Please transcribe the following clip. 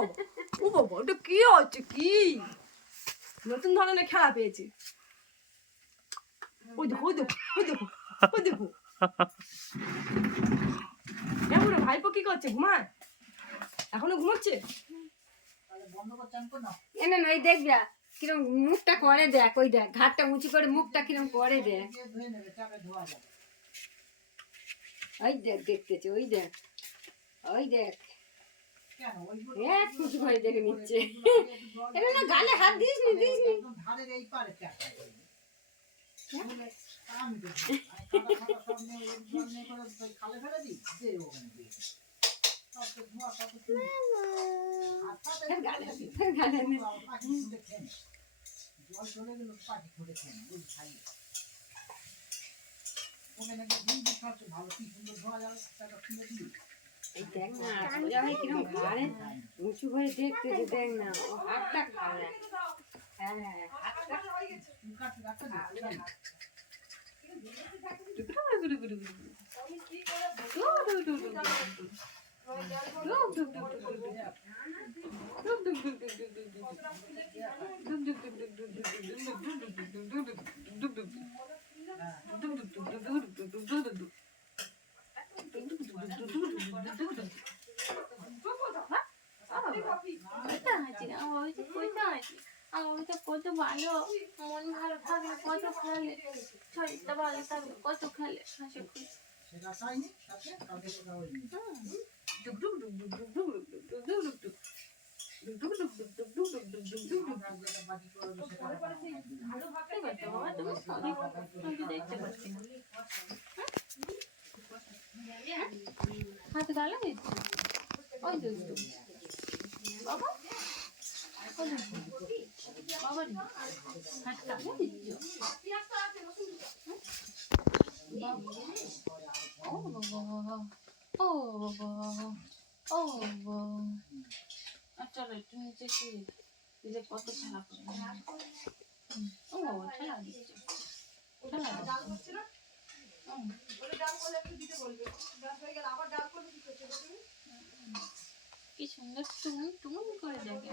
বাবা ও বাবা ওটা কি হচ্ছে কি নতুন ধরনের খেলা পেয়েছি ওই দেখো ওই দেখো ওই দেখো ওই দেখো এমন ভাইপো কি করছে ঘুমায় এখনো ঘুমাচ্ছে এনে নই দেখবি কিরম মুখটা করে দেখ ওই দেখ ঘাটটা উঁচু করে মুখটা কিরম করে দেখ ওই দেখ দেখতেছে ওই দেখ ওই দেখ খুশি করে দেখে নিচ্ছে এটা না গালে হাত দিস নি দেখ না সোজা হয়ে কিরম ঘাড়ে উঁচু হয়ে দেখতেছে দেখ না ও হাতটা খায় হ্যাঁ কত ভালো মন ভালো থাকলে কত খেলে শরীরটা ভালো থাকলে কত খেলে হাসি খুশি হাতে গালা দিচ্ছে ওই বাবা বাবা হাত গালা দিচ্ছ ও বাবা ও বাবা ও বাবা চলো একটু নিচে কি দিলে কত খেলা করে ও বাবা খেলা দিচ্ছে কি সুন্দর টুন টুন করে দেখে